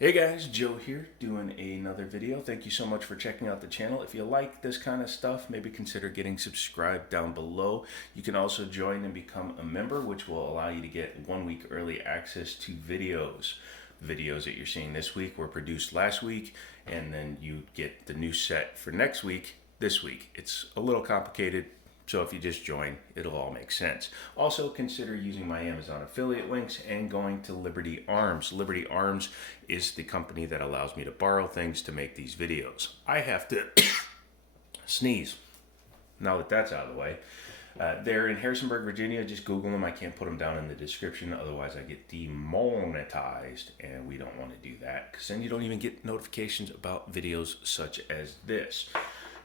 Hey guys, Joe here doing another video. Thank you so much for checking out the channel. If you like this kind of stuff, maybe consider getting subscribed down below. You can also join and become a member, which will allow you to get 1 week early access to videos. The videos that you're seeing this week were produced last week, and then you get the new set for next week this week. It's a little complicated, so if you just join, it'll all make sense. Also, consider using my Amazon affiliate links and going to Liberty Arms. Liberty Arms is the company that allows me to borrow things to make these videos. I have to sneeze. Now that that's out of the way. They're in Harrisonburg, Virginia. Just Google them. I can't put them down in the description. Otherwise, I get demonetized, and we don't want to do that because then you don't even get notifications about videos such as this.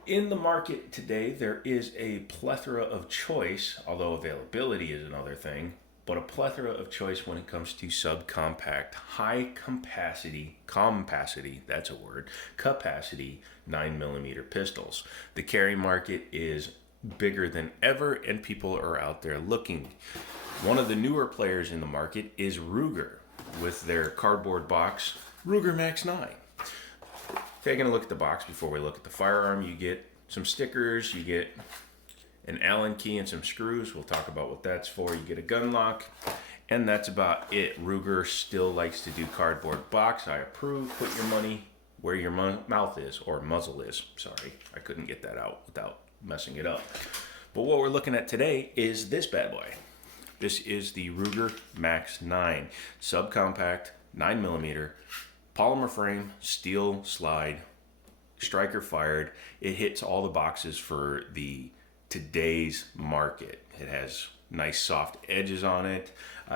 In the market today, there is a plethora of choice, although availability is another thing, but a plethora of choice when it comes to subcompact, high capacity, that's a word, capacity 9mm pistols. The carry market is bigger than ever, and people are out there looking. One of the newer players in the market is Ruger with their cardboard box, Ruger Max 9. Taking a look at the box before we look at the firearm, you get some stickers, you get an Allen key and some screws. We'll talk about what that's for. You get a gun lock, and that's about it. Ruger still likes to do cardboard box. I approve. Put your money where your mouth is, or muzzle is. Sorry, I couldn't get that out without messing it up. But what we're looking at today is this bad boy. This is the Ruger Max 9 subcompact 9mm. Polymer frame, steel slide, striker fired. It hits all the boxes for the today's market. It has nice soft edges on it.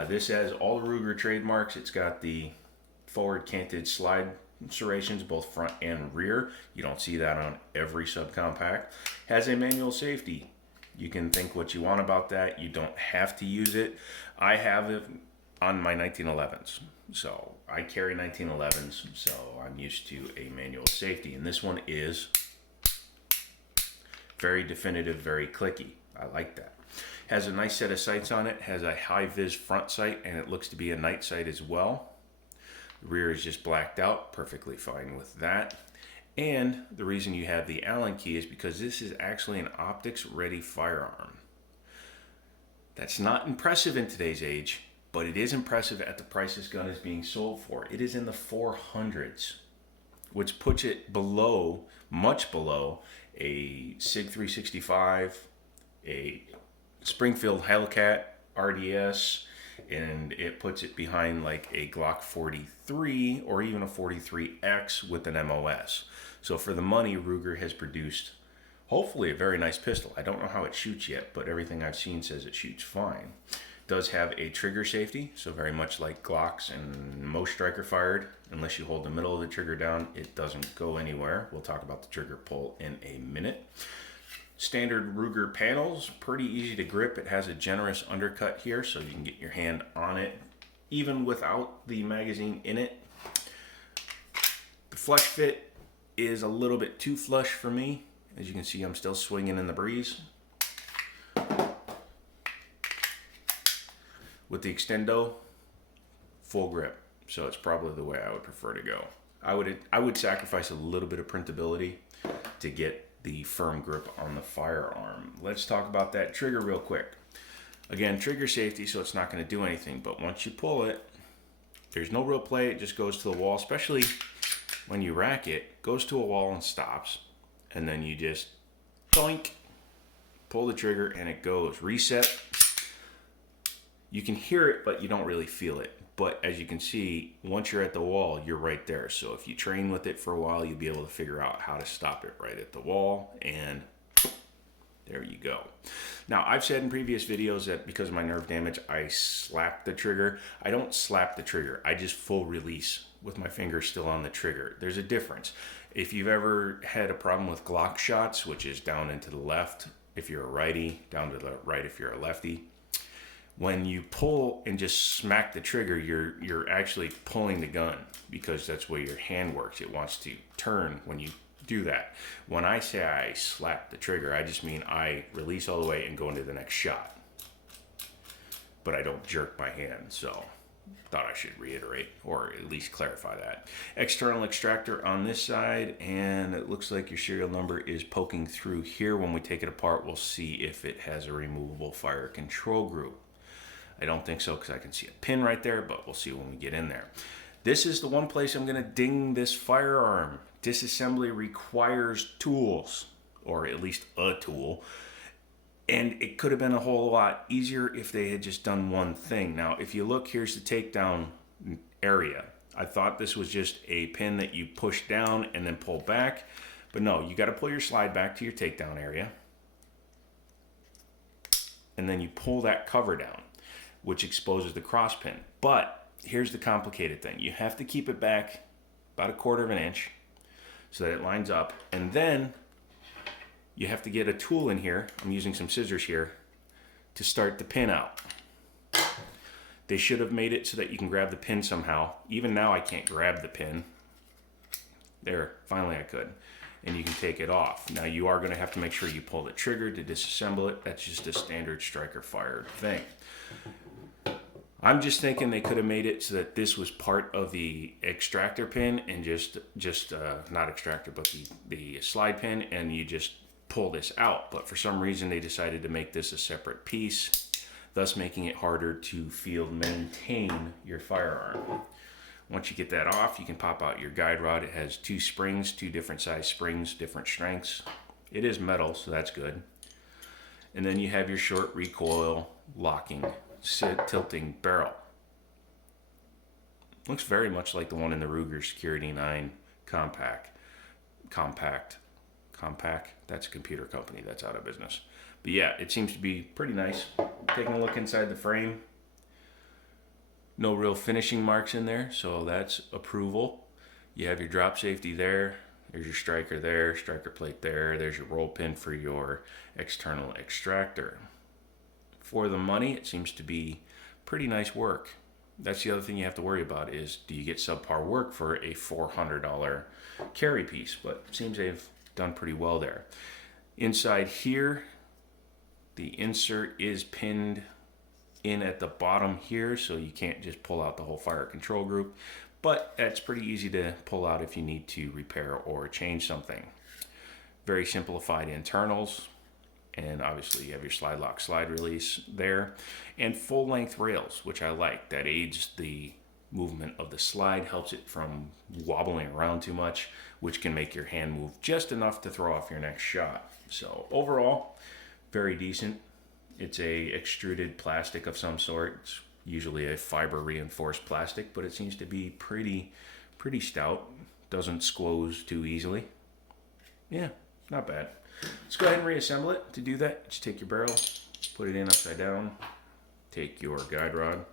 This has all the Ruger trademarks. It's got the forward canted slide serrations, both front and rear. You don't see that on every subcompact. Has a manual safety. You can think what you want about that. You don't have to use it. I have it on my 1911s. So I carry 1911s, so I'm used to a manual safety. And this one is very definitive, very clicky. I like that. Has a nice set of sights on it. Has a high-vis front sight, and it looks to be a night sight as well. The rear is just blacked out. Perfectly fine with that. And the reason you have the Allen key is because this is actually an optics-ready firearm. That's not impressive in today's age, but it is impressive at the price this gun is being sold for. It is in the 400s, which puts it below, much below, a SIG 365, a Springfield Hellcat RDS, and it puts it behind like a Glock 43 or even a 43X with an MOS. So for the money, Ruger has produced hopefully a very nice pistol. I don't know how it shoots yet, but everything I've seen says it shoots fine. Does have a trigger safety, so very much like Glocks and most striker fired. Unless you hold the middle of the trigger down, it doesn't go anywhere. We'll talk about the trigger pull in a minute. Standard Ruger panels, pretty easy to grip. It has a generous undercut here, so you can get your hand on it, even without the magazine in it. The flush fit is a little bit too flush for me. As you can see, I'm still swinging in the breeze. With the extendo, full grip. So it's probably the way I would prefer to go. I would sacrifice a little bit of printability to get the firm grip on the firearm. Let's talk about that trigger real quick. Again, trigger safety, so it's not going to do anything. But once you pull it, there's no real play. It just goes to the wall, especially when you rack it. Goes to a wall and stops. And then you just doink, pull the trigger, and it goes. Reset. You can hear it, but you don't really feel it. But as you can see, once you're at the wall, you're right there. So if you train with it for a while, you'll be able to figure out how to stop it right at the wall, and there you go. Now, I've said in previous videos that because of my nerve damage, I slap the trigger. I don't slap the trigger. I just full release with my finger still on the trigger. There's a difference. If you've ever had a problem with Glock shots, which is down and to the left if you're a righty, down to the right if you're a lefty, when you pull and just smack the trigger, you're actually pulling the gun because that's the way your hand works. It wants to turn when you do that. When I say I slap the trigger, I just mean I release all the way and go into the next shot. But I don't jerk my hand. So thought I should reiterate or at least clarify that. External extractor on this side, and it looks like your serial number is poking through here. When we take it apart, we'll see if it has a removable fire control group. I don't think so because I can see a pin right there, but we'll see when we get in there. This is the one place I'm going to ding this firearm. Disassembly requires tools, or at least a tool. And it could have been a whole lot easier if they had just done one thing. Now, if you look, here's the takedown area. I thought this was just a pin that you push down and then pull back. But no, you got to pull your slide back to your takedown area. And then you pull that cover down, which exposes the cross pin. But here's the complicated thing. You have to keep it back about 1/4 of an inch so that it lines up. And then you have to get a tool in here. I'm using some scissors here to start the pin out. They should have made it so that you can grab the pin somehow. Even now I can't grab the pin. There, finally I could. And you can take it off. Now you are going to have to make sure you pull the trigger to disassemble it. That's just a standard striker fired thing. I'm just thinking they could have made it so that this was part of the extractor pin and just not extractor, but the slide pin, and you just pull this out. But for some reason they decided to make this a separate piece, thus making it harder to field maintain your firearm. Once you get that off, you can pop out your guide rod. It has 2 springs, 2 different size springs, different strengths. It is metal, so that's good. And then you have your short recoil locking tilting barrel. Looks very much like the one in the Ruger Security 9 compact. That's a computer company that's out of business. But yeah, it seems to be pretty nice. Taking a look inside the frame, no real finishing marks in there, so that's approval. You have your drop safety there. There's your striker there, striker plate there. There's your roll pin for your external extractor. For the money, it seems to be pretty nice work. That's the other thing you have to worry about is, do you get subpar work for a $400 carry piece? But it seems they've done pretty well there. Inside here, the insert is pinned in at the bottom here, so you can't just pull out the whole fire control group. But that's pretty easy to pull out if you need to repair or change something. Very simplified internals. And obviously you have your slide lock, slide release there. And full length rails, which I like. That aids the movement of the slide, helps it from wobbling around too much, which can make your hand move just enough to throw off your next shot. So overall, very decent. It's a extruded plastic of some sort. It's usually a fiber reinforced plastic, but it seems to be pretty stout. Doesn't squoze too easily. Yeah, not bad. Let's go ahead and reassemble it. To do that, just take your barrel, put it in upside down, take your guide rod,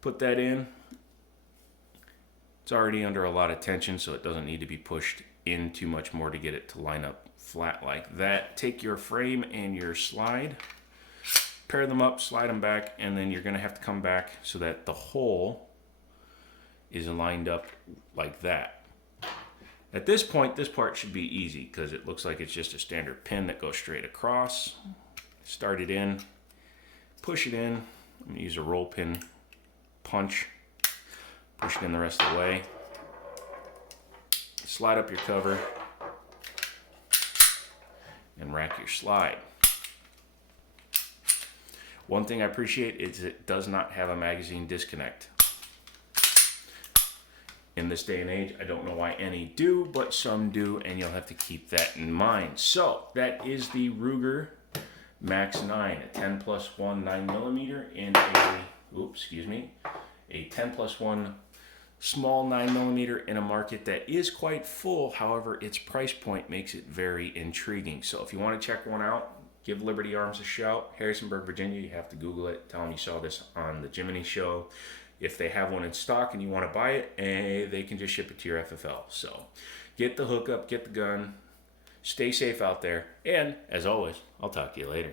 put that in. It's already under a lot of tension, so it doesn't need to be pushed in too much more to get it to line up flat like that. Take your frame and your slide, pair them up, slide them back, and then you're going to have to come back so that the hole is lined up like that. At this point, this part should be easy because it looks like it's just a standard pin that goes straight across. Start it in, push it in. I'm going to use a roll pin punch. Push it in the rest of the way. Slide up your cover and rack your slide. One thing I appreciate is it does not have a magazine disconnect. In this day and age, I don't know why any do, but some do, and you'll have to keep that in mind. So that is the Ruger Max 9, a 10+1 9mm in a 10+1 small 9mm in a market that is quite full. However, its price point makes it very intriguing. So if you want to check one out, give Liberty Arms a shout. Harrisonburg, Virginia. You have to Google it. Tell them you saw this on the Jiminy Show. If they have one in stock and you want to buy it, they can just ship it to your FFL. So get the hookup, get the gun, stay safe out there, and as always, I'll talk to you later.